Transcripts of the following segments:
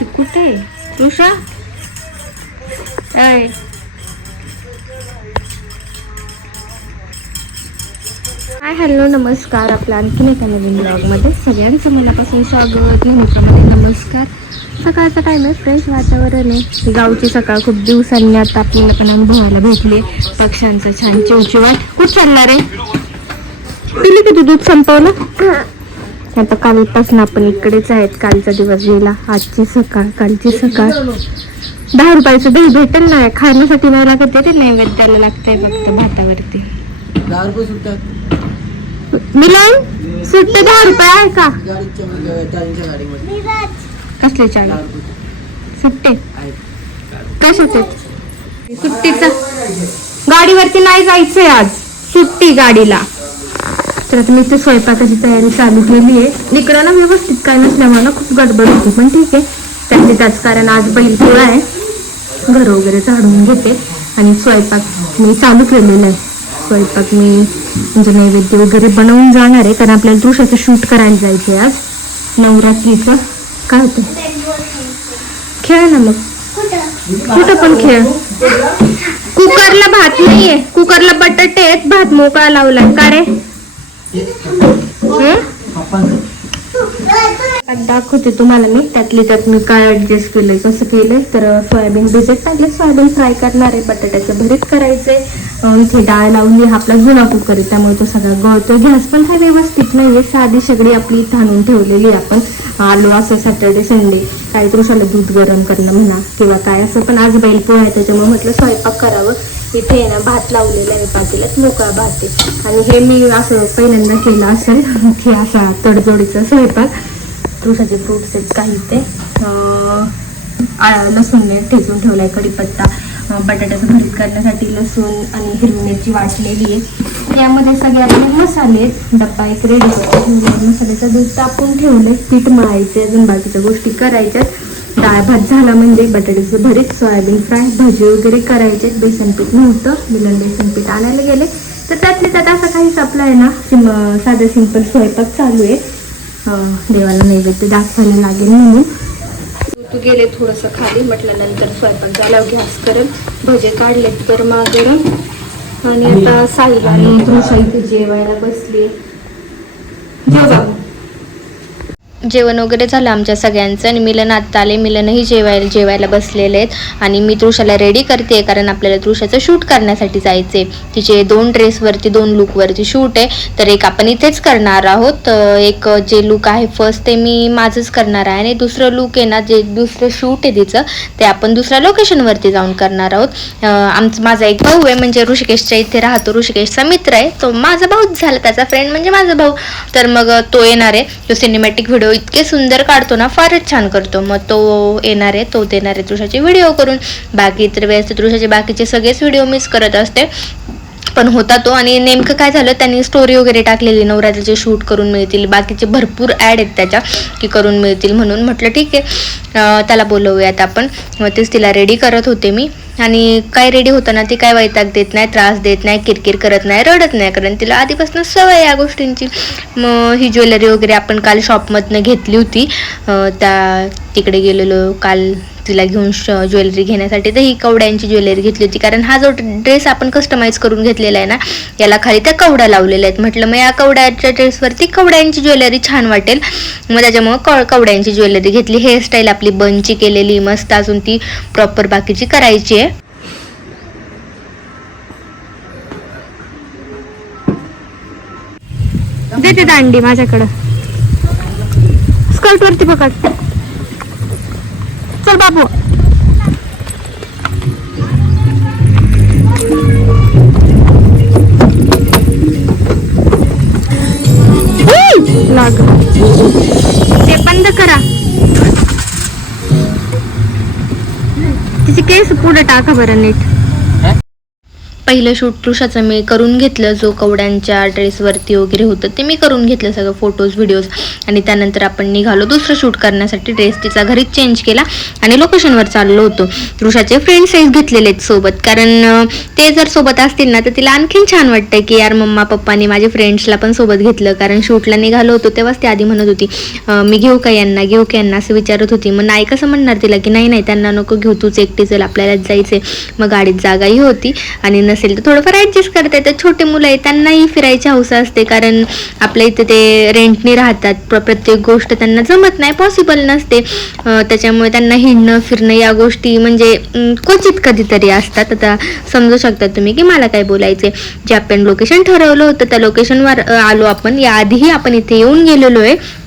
ती कुठे आहे? ऐ. हाय हॅलो नमस्कार. आपल्या आणखीन एका नवीन ब्लॉगमध्ये सगळ्यांचं मनापासून स्वागत. नेहमीप्रमाणे नमस्कार. सकाळचा टाईम आहे फ्रेश वातावरण आहे. गावची सकाळ खूप दिवसांनी आता आपल्याला पण अनुभवायला भेटली. पक्ष्यांचं छान चिवचिवाट. कुठं चालणार आहे? पिली की तू दूध संपवलं? आता कालपासून आपण इकडेच आहेत कालचा दिवस गेला आजची सकाळ कालची सकाळ. दहा रुपयाचं दही भेटेल ना खाण्यासाठी नाही लागत ते नैवेद्याला लागतंय फक्त भातावरती. मिलन सुट्टे दहा रुपये आहे का? कसले चाळीस सुट्टे कशाचे सुट्टीचा गाडीवरती नाही जायचंय आज. सुट्टी गाडीला. तर आता मी ते स्वयंपाकाची तयारी चालू केली आहे. इकडं ना व्यवस्थित काय नसल्यामुळे ना खूप गडबड होती पण ठीक आहे. त्यातली त्याच कारण आज बैल पोळा आहे. घर वगैरे झाडून घेते आणि स्वयंपाक मी चालू केलेला आहे. स्वयंपाक मी म्हणजे नैवेद्य वगैरे बनवून जाणार आहे कारण आपल्याला दृश्याचं शूट करायला जायचं आहे आज. नवरात्रीचं. काय होतं? खेळ ना मग. कुठं पण खेळ. कुकरला भात नाहीये. कुकरला बटाटे आहेत भात मोकळा लावलाय. का रे? दाखवते तुम्हाला मी. त्यातली त्यात मी काय ऍडजस्ट केलंय कसं केलंय. तर सोयाबीन भिजत टाकले सोयाबीन फ्राय करणार आहे बटाट्याचं भरीत करायचंय. इथे डाळ लावली हा आपला जुना कुकर आहे. त्यामुळे तो सगळा गळतो गॅस पण काय व्यवस्थित नाहीये. साधी सगळी आपली थांबून आणून ठेवलेली आहे आपण. आलो असं सॅटर्डे संडे काही दृश्याला दूध गरम करणं म्हणा किंवा काय. असं पण आज बैलपोळा आहे. त्याच्यामुळे म्हटलं स्वयंपाक करावं. इथे आहे ना भात लावलेला आहे पातेल्यात मोकळा भात आहे. आणि हे मी असं पहिल्यांदा केलं असेल की असा तडजोडीचा स्वयंपाक. तुळसाचे फ्रुट्स आहेत काही ते. आ- लसूण ने ठेचून आहे कढीपत्ता बटाट्याचं भरीत करण्यासाठी लसूण आणि हिरवी मिरची वाटलेली आहे. यामध्ये सगळे आपले मसाले डब्बा एक रेडी करून मसाल्याचं दूध तापून ठेवलंय. पीठ मळायचे अजून बाकीच्या गोष्टी करायच्यात. डाळ भात झाला म्हणजे बटाट्याचं भरीत सोयाबीन फ्राय भजी वगैरे करायचे. बेसन पीठ नव्हतं मिलन बेसन पीठ आणायला गेले. तर त्यातले त्यात असं काही सप्लाय आहे ना सिम साधं सिंपल स्वयंपाक चालू आहे. देवाला नैवेद्य दाखवायला लागेल म्हणून. तू गेले थोडंसं खाली म्हटलं नंतर स्वयंपाक झाला गॅस करेल भजे काढलेत तर गरम. आणि आता साईला आणि तुमच्या इथे जेवायला बसली. जेव बाबू. जेवण वगैरे झालं आमच्या सगळ्यांचं आणि मिलन आत्ता आले. मिलनही जेवायला जेवायला बसलेले आहेत. आणि मी तृषाला रेडी करते कारण आपल्याला तृषाचं शूट करण्यासाठी जायचे तिचे दोन ड्रेसवरती दोन लुकवरती शूट आहे. तर एक आपण इथेच करणार आहोत. एक जे लुक आहे फर्स्ट ते मी माझंच करणार आहे. आणि दुसरं लुक आहे ना जे दुसरं शूट आहे तिचं ते आपण दुसऱ्या लोकेशनवरती जाऊन करणार आहोत. आमचं माझा एक भाऊ आहे म्हणजे ऋषिकेशच्या इथे राहतो. ऋषिकेशचा मित्र आहे. तो माझा भाऊच झाला. त्याचा फ्रेंड म्हणजे माझा भाऊ. तर मग तो येणार आहे. तो सिनेमॅटिक व्हिडिओ इतके सुंदर काढतो ना फारच छान करतो. मग तो येणार आहे तो देणार आहे तृषाचे व्हिडिओ करून. बाकी इतर वेळेस तृषाचे बाकीचे सगळेच व्हिडिओ मिस करत असते. पण होता तो आणि नेमकं काय झालं त्यांनी स्टोरी वगैरे टाकलेली नवरात्रीचे शूट करून मिळतील. बाकीचे भरपूर ॲड आहेत त्याच्या की करून मिळतील म्हणून. म्हटलं ठीक आहे त्याला बोलवूयात आपण. मग तेच तिला रेडी करत होते मी. आणि काय रेडी होताना ती काय वैताग देत नाही त्रास देत नाही किरकिर करत नाही रडत नाही. कारण तिला आधीपासून सवय या गोष्टींची. मग ही ज्वेलरी वगैरे आपण काल शॉपमधनं घेतली होती. त्या तिकडे गेलेलो. काल तिला घेऊन ज्वेलरी घेण्यासाठी तर ही कवड्यांची ज्वेलरी घेतली होती. कारण हा जो ड्रेस आपण कस्टमाइज करून घेतलेला आहे ना याला खाली त्या कवड्या लावलेल्या आहेत. म्हटलं मग या कवड्याच्या ड्रेसवरती कवड्यांची ज्वेलरी छान वाटेल. मग त्याच्यामुळं कव कवड्यांची ज्वेलरी घेतली. हेअरस्टाईल आपली बनची केलेली मस्त अजून ती प्रॉपर बाकीची करायची आहे. देते दांडी माझ्याकडं. स्कर्ट वरती पकड. चल बाबू उई! लाग ते बंद करा तिचे केस पुढे टाका बरं नीट पहिलं शूट तृषाचं मी करून घेतलं जो कवड्यांच्या ड्रेसवरती वगैरे होतं ते मी करून घेतलं सगळं फोटोज व्हिडिओज आणि त्यानंतर आपण निघालो दुसरं शूट करण्यासाठी. ड्रेस तिचा घरीच चेंज केला आणि लोकेशनवर चाललो होतो. तृषाचे फ्रेंड्स घेतलेले आहेत सोबत. कारण ते जर सोबत असतील ना तर तिला आणखीन छान वाटतं की यार मम्मा पप्पानी माझ्या फ्रेंड्सला पण सोबत घेतलं. कारण शूटला निघालो होतो तेव्हाच ती आधी म्हणत होती मी घेऊ का यांना? घेऊ का यांना? असं विचारत होती. मग नाही कसं म्हणणार तिला की नाही नाही त्यांना नको घेऊ. तूच एकटी चल आपल्यालाच जायचं मग गाडीत जागाही होती. आणि नस असेल तर थोडंफार ॲडजस्ट करता येतं. छोटे मुलं आहे त्यांनाही फिरायची हौसा असते. कारण आपल्या इथे ते रेंटनी राहतात. प्र- प्रत्येक गोष्ट त्यांना जमत नाही. पॉसिबल नसते. त्याच्यामुळे त्यांना हिंडणं फिरणं या गोष्टी म्हणजे क्वचित कधीतरी असतात. आता समजू शकता तुम्ही की मला काय बोलायचे जे आपण लोकेशन ठरवलं होतं त्या लोकेशनवर आलो आपण. याआधीही आपण इथे येऊन गेलेलो आहे.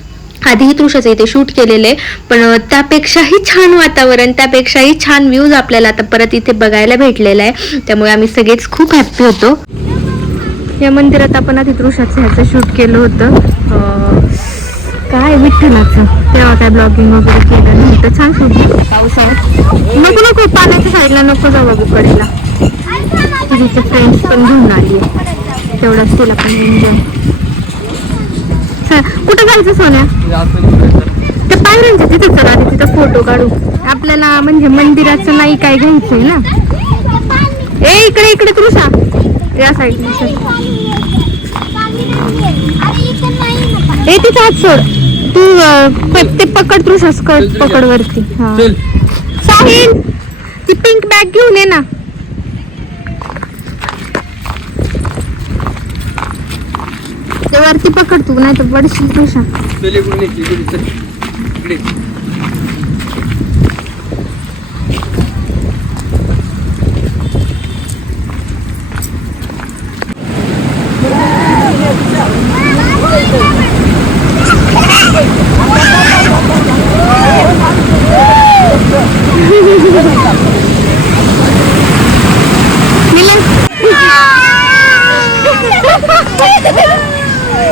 आधीही तृषाचं इथे शूट केलेलं आहे. पण त्यापेक्षाही छान वातावरण त्यापेक्षाही छान व्ह्यूज आपल्याला आता परत इथे बघायला भेटलेला आहे. त्यामुळे आम्ही सगळेच खूप हॅप्पी होतो. या मंदिरात आपण आधी तृषाचं ह्याचं शूट केलं होतं. काय विठ्ठलाचं? तेव्हा काय ब्लॉगिंग वगैरे केलं नव्हतं छान शूट पावसाळ्यात नको नको पाण्याच्या साईडला नको जाऊ बाबू कडेला. तिचे फ्रेंड्स पण घेऊन आली. तेवढाच तिला पण एन्जॉय कुठं जायचं सोन्या? त्या पायऱ्यांच्या तिथं चला तिथं फोटो काढू. आपल्याला म्हणजे मंदिराचं नाही काय घ्यायचंय ना? ए इकडे इकडे तृषा. या साईड ए तिथं हात सोड. तू ते पकड तृषा स्कर्ट पकड वरती. हा. साहिल ती पिंक बॅग घेऊन ये ना. ते वरती पकड तू नाही तर पडशील कशा चल इकडून ये, इकडे चल. इकडे.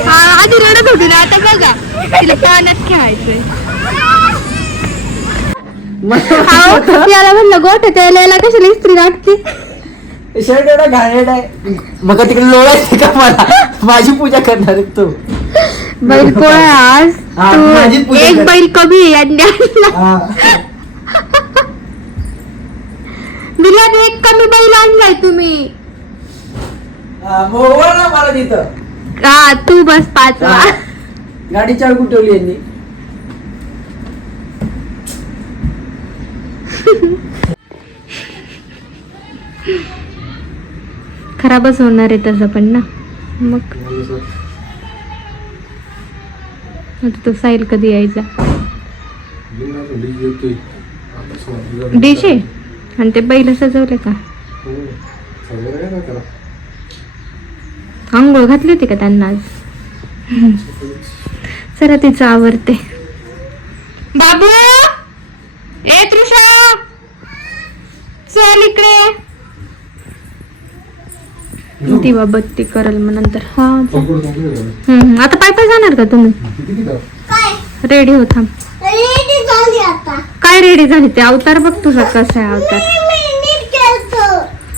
हा आधी रडत होती ना आता बघा तिला पाण्यात खेळायचंय. अहो, याला म्हणलं गोठ त्याला याला कशाला इस्त्री लागते शर्ट एवढा घाणेरडा आहे. मग का तिकडे लोळायचे का मला? माझी पूजा करणार आहे तो. बैल पोळा आज. हा, तू पूजा एक कर. बैल कमी आहे यांनी आणला. हा. दिल्यात एक कमी बैल आणलाय तुम्ही. हा, मग ओरड ना मला तिथं. हा तू बस पाच हा. गाडी चालू ठेवली यांनी. खराबच होणार आहे तसं पण ना. मग? आता तो साईल कधी यायचा? डिश? आहे आणि ते बैल सजवले का? आंघोळ घातली होती का त्यांना आज? जरा तिचं आवडते बाबू! ए तृषा! चल इकडे. दिवा बत्ती करल मग नंतर. हा. आता पाय पाय जाणार का तुम्ही? रेडी हो थांब. काय रेडी झाली? ते अवतार बघ तुझा कसा आहे अवतार.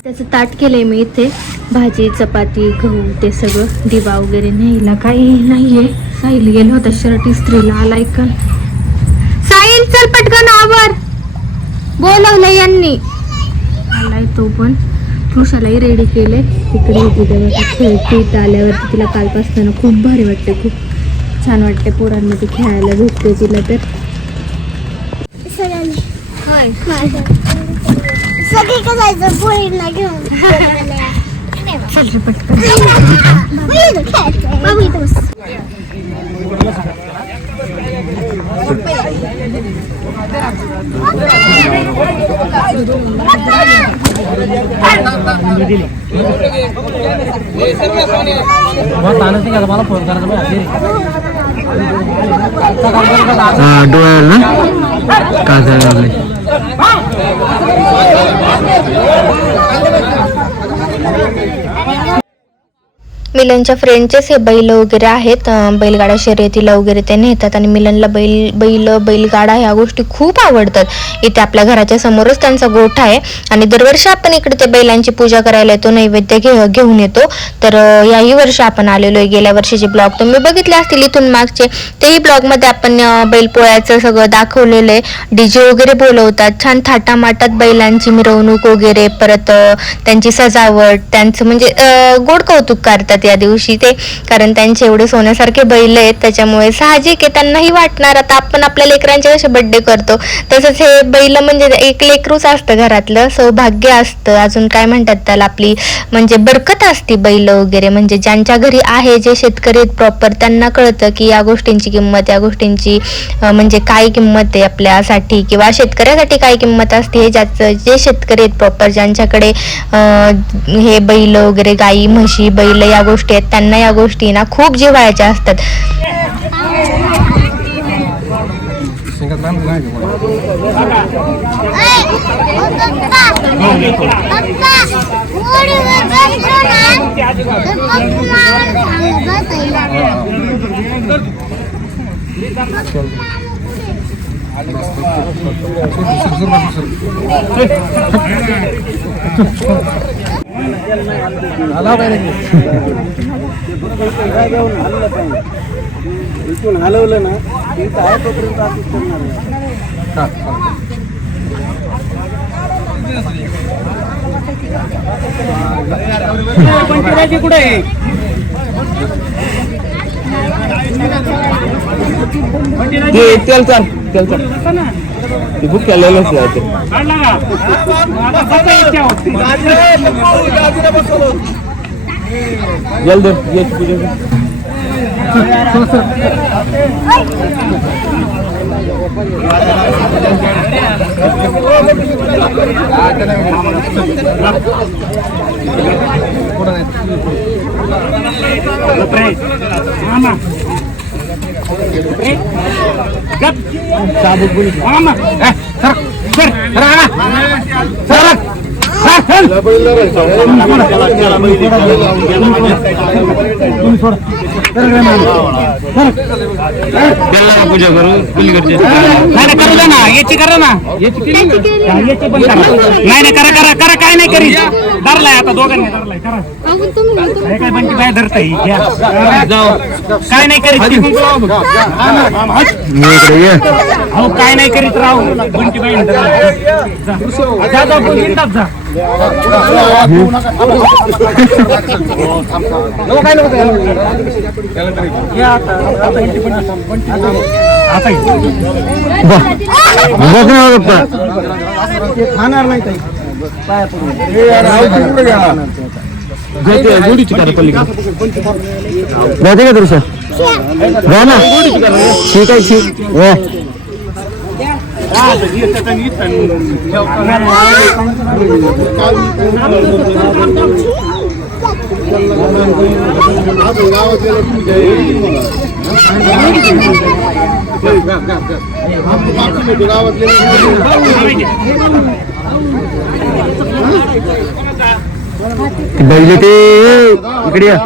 त्याचं ताट केलंय मी इथे. भाजी चपाती गहू ते सगळं दिवा वगैरे न्यायला काही नाहीये. साहिल गेला होता शर्ट इस्त्रीला आलाय का साहिल चल पटकन आवर. बोलवलं यांनी. आलाय तो पण. कृषालाही रेडी केले. तिकडे होती तेव्हा ती खेळते इथं आल्यावरती तिला कालपासताना खूप भारी वाटते खूप छान वाटते पोरांमध्ये खेळायला भेटते तिला तर. होय. सगळीकडे जायचं पोरींना घेऊन. चल पटकन. बाबू डोळ्याला काय झालं मिलनच्या फ्रेंडचेच हे बैल वगैरे आहेत. बैलगाडा शर्यतीला वगैरे ते नेतात आणि मिलनला बैल बैल बैलगाडा ह्या गोष्टी खूप आवडतात. इथे आपल्या घराच्या समोरच त्यांचा गोठा आहे. आणि दरवर्षी आपण इकडे ते बैलांची पूजा करायला येतो नैवेद्य घे घेऊन येतो. तर याही वर्षी आपण आलेलो आहे. गेल्या वर्षीचे ब्लॉग तुम्ही बघितले असतील इथून मागचे. तेही ब्लॉगमध्ये आपण बैलपोळ्याचं सगळं दाखवलेलं आहे. डीजे वगैरे बोलवतात. छान थाटामाटात बैलांची मिरवणूक वगैरे परत त्यांची सजावट त्यांचं म्हणजे गोड कौतुक करतात. त्या दिवशी ते कारण त्यांचे एवढे सोन्यासारखे बैल आहेत त्याच्यामुळे साहजिक आहे त्यांनाही वाटणार. आता आपण आपल्या लेकरांचे कसे बड्डे करतो. तसंच हे बैल म्हणजे एक लेकरूच असतं घरातलं सौभाग्य असतं. अजून काय म्हणतात त्याला आपली म्हणजे बरकत असते बैल वगैरे. म्हणजे ज्यांच्या घरी आहे जे शेतकरी आहेत प्रॉपर त्यांना कळतं की या गोष्टींची किंमत या गोष्टींची म्हणजे काय किंमत आहे आपल्यासाठी किंवा शेतकऱ्यासाठी काय किंमत असते हे ज्याचं जे शेतकरी आहेत प्रॉपर ज्यांच्याकडे हे बैल वगैरे गाई म्हशी बैल या गोष्टी आहेत त्यांना या गोष्टी ना खूप जिव्हाळ्याच्या असतात. इथून हलवलं ना इथं आहे तोपर्यंत असंच करणार आहे. पंचराजी कुठे आहे ते तेल तेल ते बुक केलेलंच आहे ते जल्द पूजा कर. साबुत बोली. ए, सर, सर, सर, आणा. Sir, sir, sir. त्याला पूजा करू पलीकडचे नाही नाही, करू द्या ना. याची करा ना. याची केली ना? याची पण करा. नाही नाही करा करा करा. काय नाही करी धरलाय आता दोघांनी धरलाय. करा. काय काय घ्या. काय नाही करीत मी इकडे ये. अहो काय नाही करीत राहू बंटी बाई धरलाय. जा. जा जाऊ पण बिनधास्त जा. या आता, आता बंटी पण आता खाणार नाही ताई पाया पडून जोडीची करा पलीकडे जाते का जा ना ठीक आहे ठीक ये. बैल ते इकडे या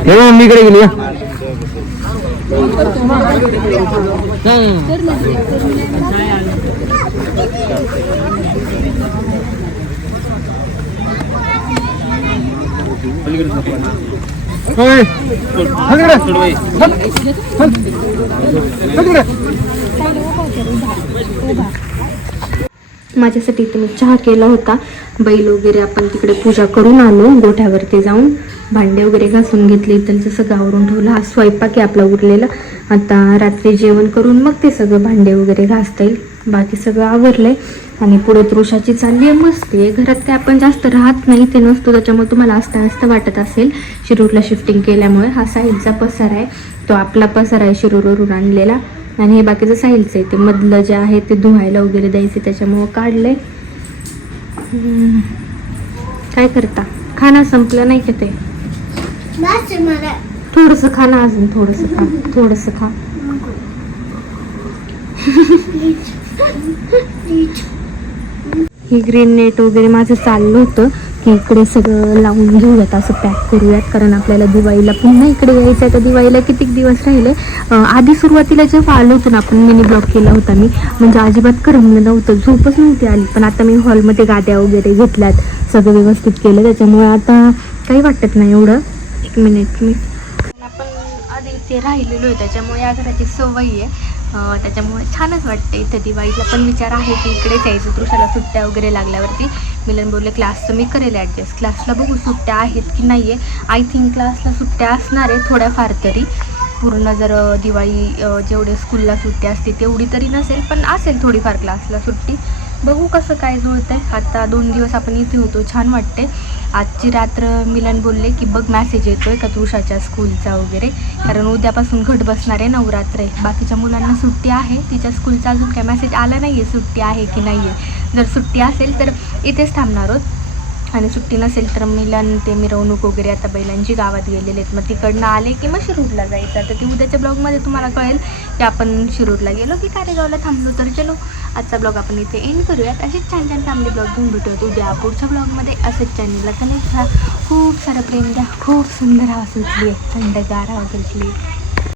हे बघ, मम्मी इकडे गेली या. होय. चल इकडे. चल. चल. चल इकडे. माझ्यासाठी तुम्ही चहा केला होता. बैल वगैरे आपण तिकडे पूजा करून आलो गोठ्यावरती जाऊन. भांडे वगैरे घासून घेतले त्यांचं सगळं आवरून ठेवलं. हा स्वयंपाक आहे आपला उरलेला. आता रात्री जेवण करून मग ते सगळं भांडे वगैरे घासता येईल. बाकी सगळं आवरलंय. आणि पुढे तृषाची चालली आहे. मस्त आहे. घरात काय आपण जास्त राहत नाही ते नसतो. त्याच्यामुळे तुम्हाला असता असतं वाटत असेल शिरूरला शिफ्टिंग केल्यामुळे. हा साहिलचा पसार आहे. तो आपला पसार आहे शिरूरवरून आणलेला. आणि हे बाकीचं साहिलचं आहे. ते मधलं जे आहे ते धुवायला वगैरे द्यायचं. त्याच्यामुळं काढलंय. काय करता? खाना संपलं नाही का ते? थोडस खा ना अजून थोडस खा थोडस खा ही ग्रीन नेट वगैरे माझं चाललं होतं की इकडे सगळं लावून घेऊयात असं पॅक करूयात. कारण आपल्याला दिवाळीला पुन्हा इकडे यायचं आहे तर दिवाळीला कितीक दिवस राहिले? आधी सुरुवातीला जेव्हा आलो होतो ना आपण मिनी ब्लॉक केला होता मी. म्हणजे अजिबात करमलं नव्हतं. झोपच नव्हती आली. पण आता मी हॉलमध्ये गाद्या वगैरे घेतल्यात. सगळं व्यवस्थित केलं. त्याच्यामुळे आता काही वाटत नाही एवढं. एक मिनिट मी आपण आधी इथे राहिलेलो आहे त्याच्यामुळे या घराची सवय आहे. त्याच्यामुळे छानच वाटते इथे दिवाळीचा पण विचार आहे की इकडेच यायचं तृषाला सुट्ट्या वगैरे लागल्यावरती मिलन बोलले क्लासचं मी करेल ॲडजस्ट क्लासला बघू सुट्ट्या आहेत की नाही आहे आय थिंक क्लासला सुट्ट्या असणार आहे थोड्याफार तरी. पूर्ण जर दिवाळी जेवढे स्कूलला सुट्टी असते तेवढी तरी नसेल पण असेल थोडीफार क्लासला सुट्टी. बघू कसं काय जुळतंय. आता दोन दिवस आपण इथे होतो. छान वाटते आजची रात्र मिलन बोलले की बघ मॅसेज येतोय का तुषाच्या स्कूलचा वगैरे. कारण उद्यापासून घट बसणार आहे नवरात्र आहे. बाकीच्या मुलांना सुट्टी आहे. तिच्या स्कूलचा अजून काय मॅसेज आला नाही आहे सुट्टी आहे की नाही आहे जर सुट्टी असेल तर इथेच थांबणार आहोत. आणि सुट्टी नसेल तर मिलन ते मिरवणूक वगैरे आता बैलांची गावात गेलेले आहेत. मग तिकडनं आले की मग शिरूरला जायचं. तर ते उद्याच्या ब्लॉगमध्ये तुम्हाला कळेल की आपण शिरूरला गेलो की कारेगावला थांबलो तर चलो. आजचा ब्लॉग आपण इथे एंड करूयात. असेच छान छान फॅमिली ब्लॉग घेऊन भेटूयात. उद्या पुढच्या ब्लॉगमध्ये असंच चॅनलला कनेक्ट व्हा खूप सारं प्रेम द्या खूप सुंदर हवा सुचली आहे. थंडगार हवा सुटली